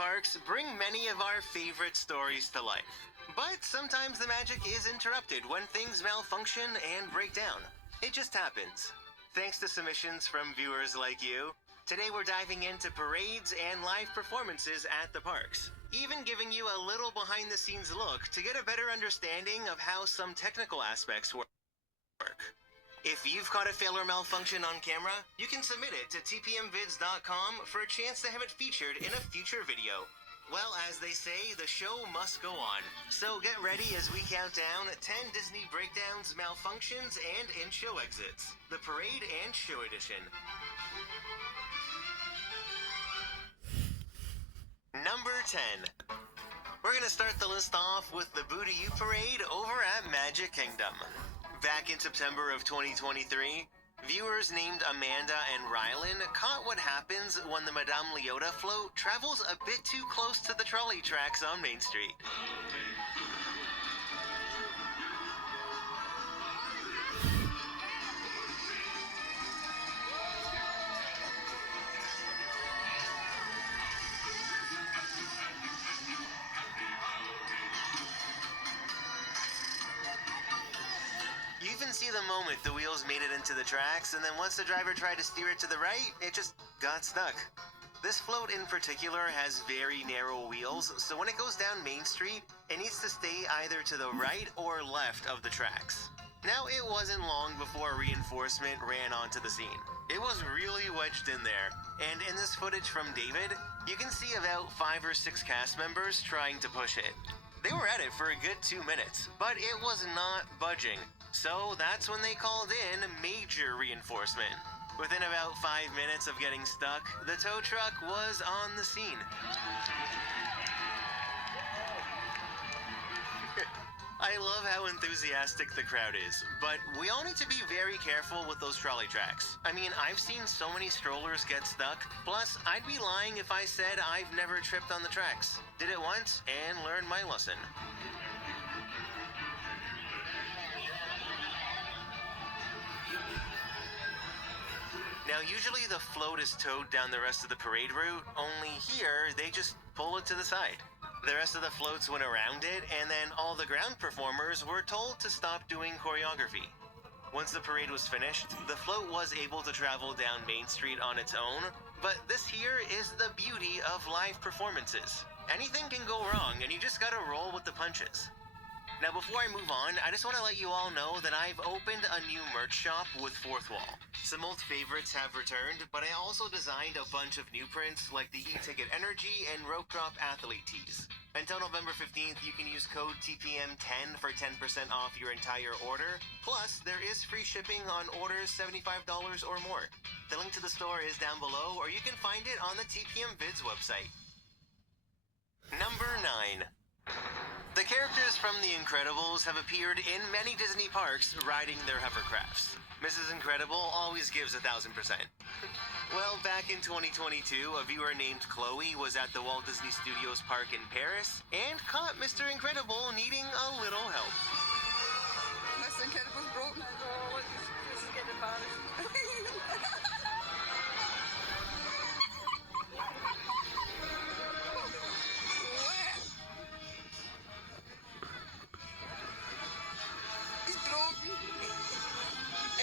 Parks bring many of our favorite stories to life. But sometimes the magic is interrupted when things malfunction and break down. It just happens. Thanks to submissions from viewers like you, today we're diving into parades and live performances at the parks, even giving you a little behind-the-scenes look to get a better understanding of how some technical aspects work. If you've caught a fail or malfunction on camera, you can submit it to tpmvids.com for a chance to have it featured in a future video. Well, as they say, the show must go on. So get ready as we count down 10 Disney breakdowns, malfunctions, and in-show exits. The Parade and Show Edition. Number 10. We're gonna start the list off with the Boo-To-You Parade over at Magic Kingdom. Back in September of 2023, viewers named Amanda and Rylan caught what happens when the Madame Leota float travels a bit too close to the trolley tracks on Main Street. You even see the moment the wheels made it into the tracks, and then once the driver tried to steer it to the right, it just got stuck. This float in particular has very narrow wheels, so when it goes down Main Street, it needs to stay either to the right or left of the tracks. Now, it wasn't long before reinforcement ran onto the scene. It was really wedged in there, and in this footage from David, you can see about 5 or 6 cast members trying to push it. They were at it for a good 2 minutes, but it was not budging. So that's when they called in major reinforcement. Within about 5 minutes of getting stuck, the tow truck was on the scene. I love how enthusiastic the crowd is, but we all need to be very careful with those trolley tracks. I mean, I've seen so many strollers get stuck, plus I'd be lying if I said I've never tripped on the tracks. Did it once and learned my lesson. Now, usually the float is towed down the rest of the parade route, only here they just pull it to the side. The rest of the floats went around it, and then all the ground performers were told to stop doing choreography. Once the parade was finished, the float was able to travel down Main Street on its own, but this here is the beauty of live performances. Anything can go wrong, and you just gotta roll with the punches. Now, before I move on, I just want to let you all know that I've opened a new merch shop with Fourth Wall. Some old favorites have returned, but I also designed a bunch of new prints like the e-ticket energy and rope drop athlete tees. Until November 15th, you can use code TPM10 for 10% off your entire order. Plus, there is free shipping on orders $75 or more. The link to the store is down below, or you can find it on the TPM Vids website. Number 9. The characters from The Incredibles have appeared in many Disney parks riding their hovercrafts. Mrs. Incredible always gives 1,000%. Well, back in 2022, a viewer named Chloe was at the Walt Disney Studios park in Paris and caught Mr. Incredible needing a little help. Mr. Incredible's broke. Oh, this is getting embarrassing.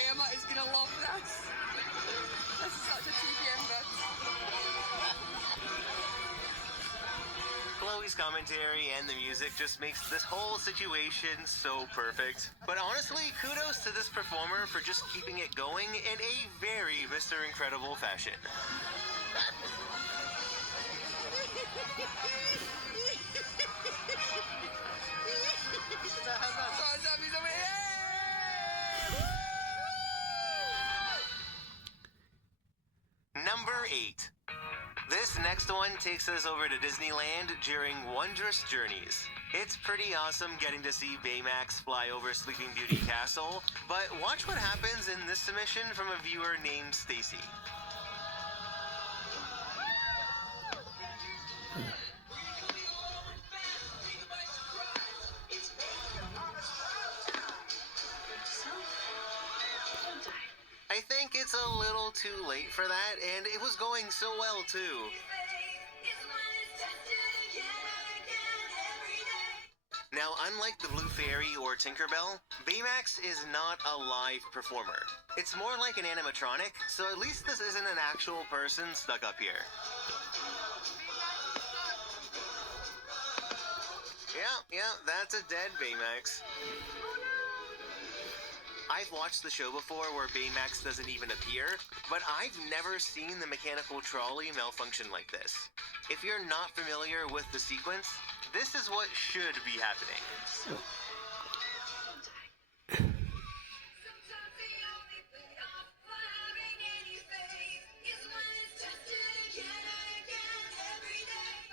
Emma is gonna love this. This is such a TPM bit. Chloe's commentary and the music just makes this whole situation so perfect. But honestly, kudos to this performer for just keeping it going in a very Mr. Incredible fashion. Number 8. This next one takes us over to Disneyland during Wondrous Journeys. It's pretty awesome getting to see Baymax fly over Sleeping Beauty Castle, but watch what happens in this submission from a viewer named Stacy. I think it's a little too late for that, and it was going so well too. Unlike the Blue Fairy or Tinkerbell, Baymax is not a live performer. It's more like an animatronic, so at least this isn't an actual person stuck up here. Yeah, that's a dead Baymax. I've watched the show before where Baymax doesn't even appear, but I've never seen the mechanical trolley malfunction like this. If you're not familiar with the sequence, this is what should be happening.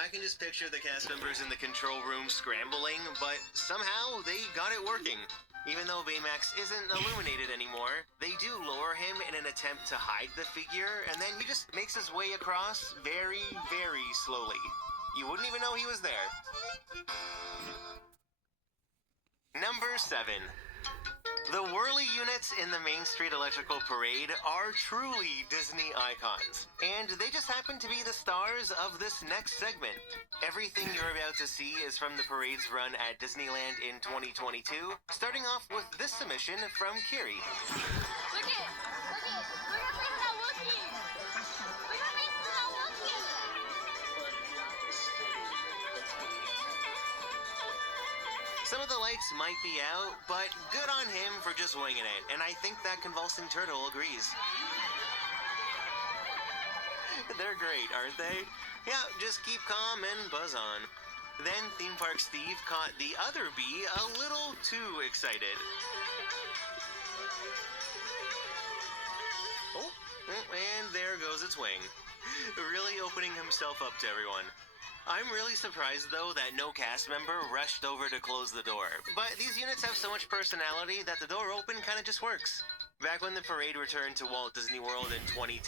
I can just picture the cast members in the control room scrambling, but somehow they got it working. Even though Baymax isn't illuminated anymore, they do lower him in an attempt to hide the figure, and then he just makes his way across very, very slowly. You wouldn't even know he was there. Number 7. The whirly units in the Main Street Electrical Parade are truly Disney icons, and they just happen to be the stars of this next segment. Everything you're about to see is from the parade's run at Disneyland in 2022, starting off with this submission from Kiri. Look at things not working. Look at things not working. Some of the lights might be out, but good on him for just winging it, and I think that Convulsing Turtle agrees. They're great, aren't they? Yeah, just keep calm and buzz on. Then Theme Park Steve caught the other bee a little too excited. Oh, and there goes its wing. Really opening himself up to everyone. I'm really surprised, though, that no cast member rushed over to close the door. But these units have so much personality that the door open kind of just works. Back when the parade returned to Walt Disney World in 2010,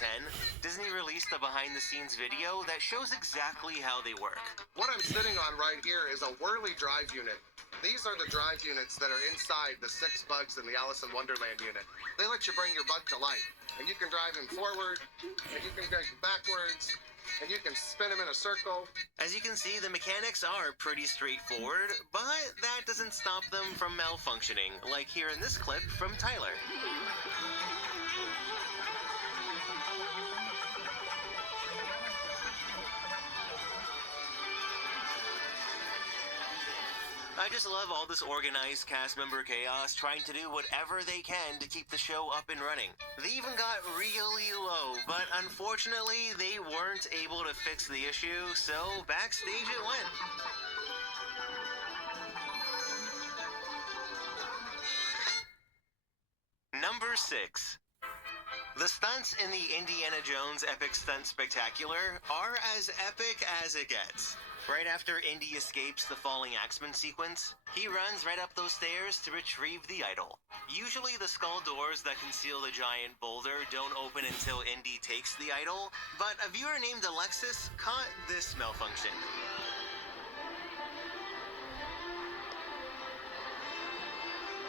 Disney released a behind-the-scenes video that shows exactly how they work. What I'm sitting on right here is a whirly drive unit. These are the drive units that are inside the 6 bugs in the Alice in Wonderland unit. They let you bring your bug to life, and you can drive him forward, and you can drive him backwards, and you can spin him in a circle. As you can see, the mechanics are pretty straightforward, but that doesn't stop them from malfunctioning, like here in this clip from Tyler. I just love all this organized cast member chaos trying to do whatever they can to keep the show up and running. They even got really low, but unfortunately they weren't able to fix the issue, so backstage it went. Number 6. The stunts in the Indiana Jones Epic Stunt Spectacular are as epic as it gets. Right after Indy escapes the falling axeman sequence, he runs right up those stairs to retrieve the idol. Usually the skull doors that conceal the giant boulder don't open until Indy takes the idol, but a viewer named Alexis caught this malfunction.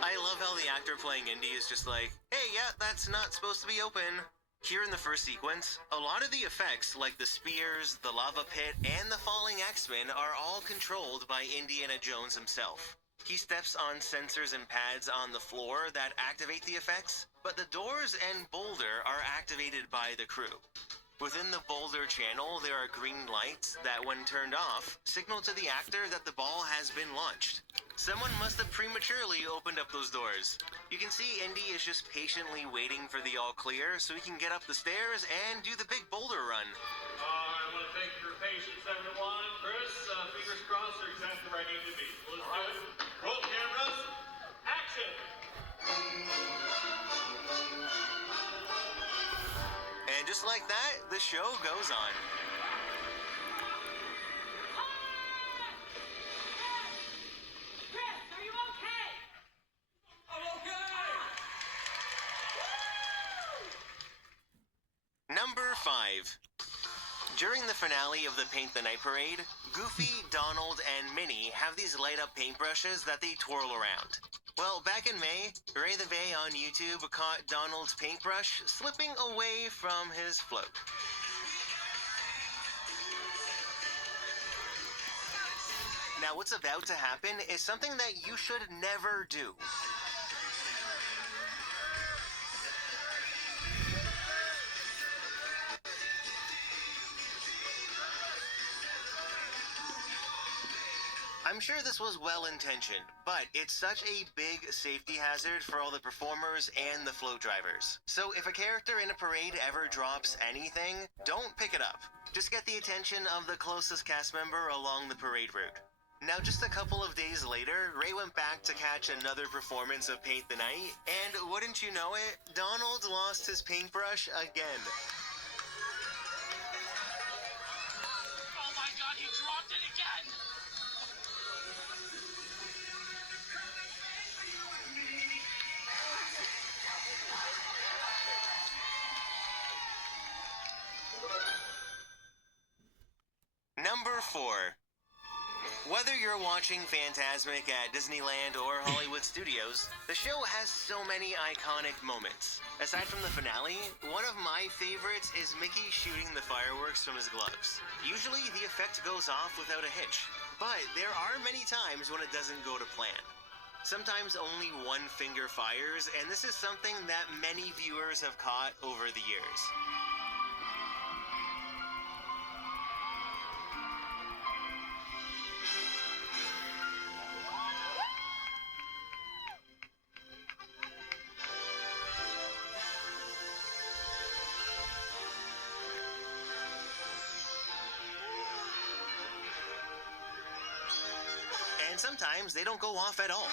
I love how the actor playing Indy is just like, hey, yeah, that's not supposed to be open. Here in the first sequence, a lot of the effects, like the spears, the lava pit, and the falling axeman, are all controlled by Indiana Jones himself. He steps on sensors and pads on the floor that activate the effects, but the doors and boulder are activated by the crew. Within the boulder channel, there are green lights that, when turned off, signal to the actor that the ball has been launched. Someone must have prematurely opened up those doors. You can see Indy is just patiently waiting for the all clear so he can get up the stairs and do the big boulder run. I want to thank you for your patience, everyone. Chris, fingers crossed, you're exactly where I need to be. Let's do it. Roll cameras. Action! And just like that, the show goes on. Chris, are you okay? I'm okay! Number 5. During the finale of the Paint the Night Parade, Goofy, Donald, and Minnie have these light-up paintbrushes that they twirl around. Well, back in May, Ray the Bay on YouTube caught Donald's paintbrush slipping away from his float. Now, what's about to happen is something that you should never do. I'm sure this was well-intentioned, but it's such a big safety hazard for all the performers and the float drivers. So if a character in a parade ever drops anything, don't pick it up. Just get the attention of the closest cast member along the parade route. Now, just a couple of days later, Ray went back to catch another performance of Paint the Night, and wouldn't you know it, Donald lost his paintbrush again. Oh my god, he dropped it again! Number 4. Whether you're watching Fantasmic at Disneyland or Hollywood Studios, the show has so many iconic moments. Aside from the finale, one of my favorites is Mickey shooting the fireworks from his gloves. Usually the effect goes off without a hitch, but there are many times when it doesn't go to plan. Sometimes only one finger fires, and this is something that many viewers have caught over the years. And sometimes they don't go off at all.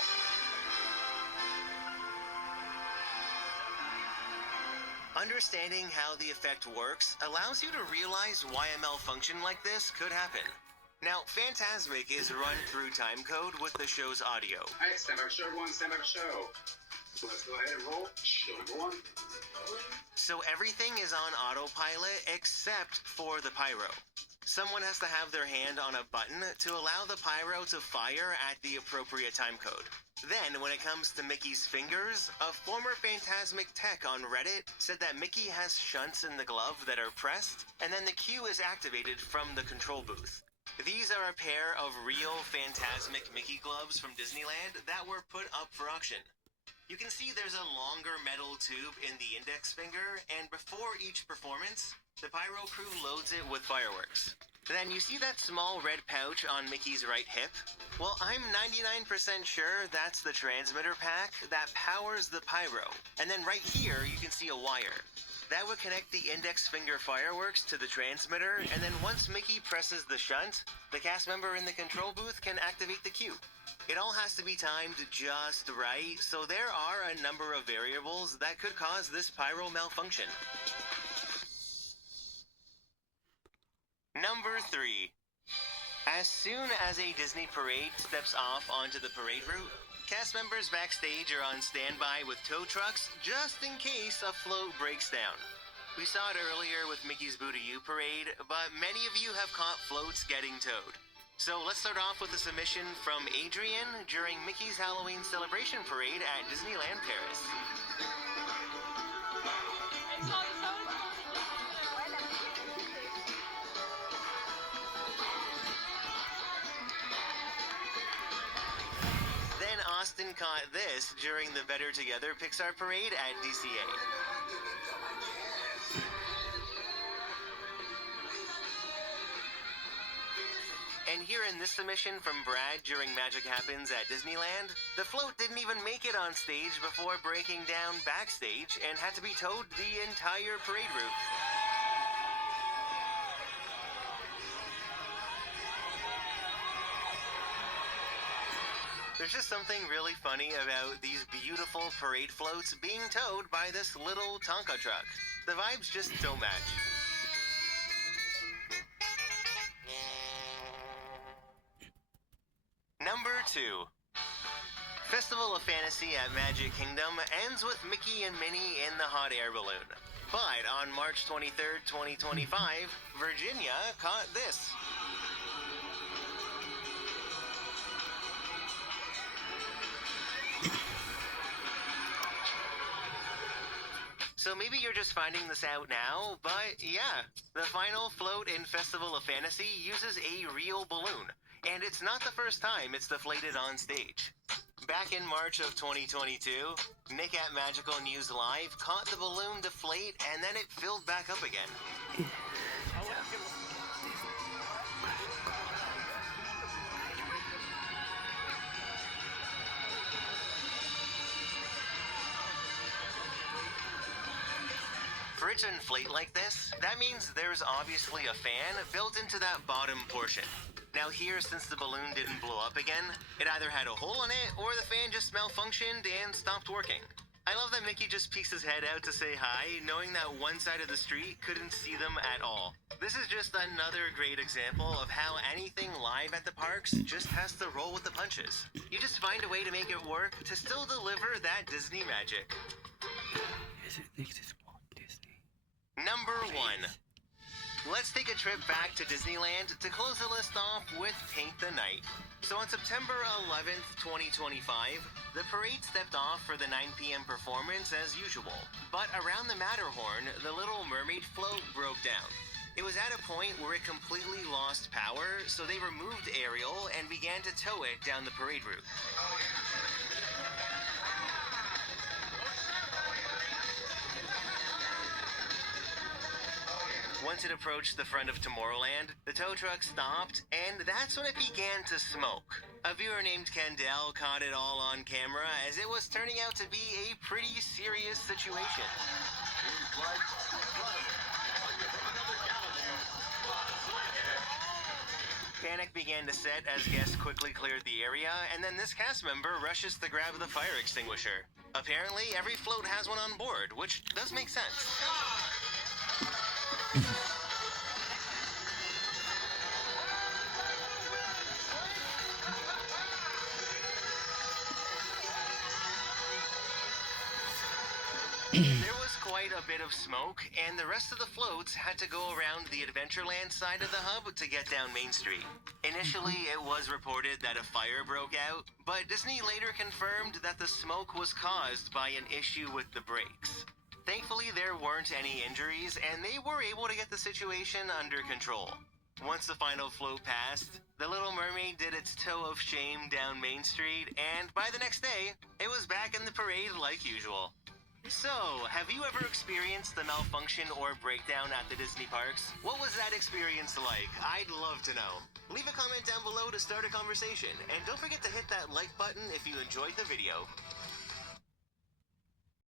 Understanding how the effect works allows you to realize why a malfunction like this could happen. Now, Fantasmic is run through timecode with the show's audio. Alright, stand by for show, everyone. Stand by for show. So let's go ahead and roll. Show number 1. So everything is on autopilot except for the pyro. Someone has to have their hand on a button to allow the pyro to fire at the appropriate timecode. Then, when it comes to Mickey's fingers, a former Fantasmic tech on Reddit said that Mickey has shunts in the glove that are pressed, and then the cue is activated from the control booth. These are a pair of real Fantasmic Mickey gloves from Disneyland that were put up for auction. You can see there's a longer metal tube in the index finger, and before each performance, the pyro crew loads it with fireworks. Then you see that small red pouch on Mickey's right hip? Well, I'm 99% sure that's the transmitter pack that powers the pyro. And then right here, you can see a wire. That would connect the index finger fireworks to the transmitter, and then once Mickey presses the shunt, the cast member in the control booth can activate the cue. It all has to be timed just right, so there are a number of variables that could cause this pyro malfunction. Number 3. As soon as a Disney parade steps off onto the parade route, cast members backstage are on standby with tow trucks just in case a float breaks down. We saw it earlier with Mickey's Boo-to-You parade, but many of you have caught floats getting towed. So let's start off with a submission from Adrian during Mickey's Halloween Celebration Parade at Disneyland Paris. Then Austin caught this during the Better Together Pixar Parade at DCA. And here in this submission from Brad during Magic Happens at Disneyland, the float didn't even make it on stage before breaking down backstage and had to be towed the entire parade route. There's just something really funny about these beautiful parade floats being towed by this little Tonka truck. The vibes just don't match. Number 2. Festival of Fantasy at Magic Kingdom ends with Mickey and Minnie in the hot air balloon. But on March 23rd, 2025, Virginia caught this. So maybe you're just finding this out now, but yeah, the final float in Festival of Fantasy uses a real balloon. And it's not the first time it's deflated on stage. Back in March of 2022, Nick at Magical News Live caught the balloon deflate and then it filled back up again. For it to inflate like this, that means there's obviously a fan built into that bottom portion. Now here, since the balloon didn't blow up again, it either had a hole in it or the fan just malfunctioned and stopped working. I love that Mickey just peeks his head out to say hi, knowing that one side of the street couldn't see them at all. This is just another great example of how anything live at the parks just has to roll with the punches. You just find a way to make it work to still deliver that Disney magic. Number 1. Let's take a trip back to Disneyland to close the list off with Paint the Night. So on September 11th, 2025, the parade stepped off for the 9 p.m. performance as usual. But around the Matterhorn, the Little Mermaid float broke down. It was at a point where it completely lost power, so they removed Ariel and began to tow it down the parade route. Once it approached the front of Tomorrowland, the tow truck stopped, and that's when it began to smoke. A viewer named Kendall caught it all on camera as it was turning out to be a pretty serious situation. Panic began to set as guests quickly cleared the area, and then this cast member rushes to grab the fire extinguisher. Apparently, every float has one on board, which does make sense. There was quite a bit of smoke, and the rest of the floats had to go around the Adventureland side of the hub to get down Main Street. Initially, it was reported that a fire broke out, but Disney later confirmed that the smoke was caused by an issue with the brakes. Thankfully, there weren't any injuries, and they were able to get the situation under control. Once the final float passed, the Little Mermaid did its tow of shame down Main Street, and by the next day, it was back in the parade like usual. So, have you ever experienced a malfunction or breakdown at the Disney parks? What was that experience like? I'd love to know. Leave a comment down below to start a conversation, and don't forget to hit that like button if you enjoyed the video.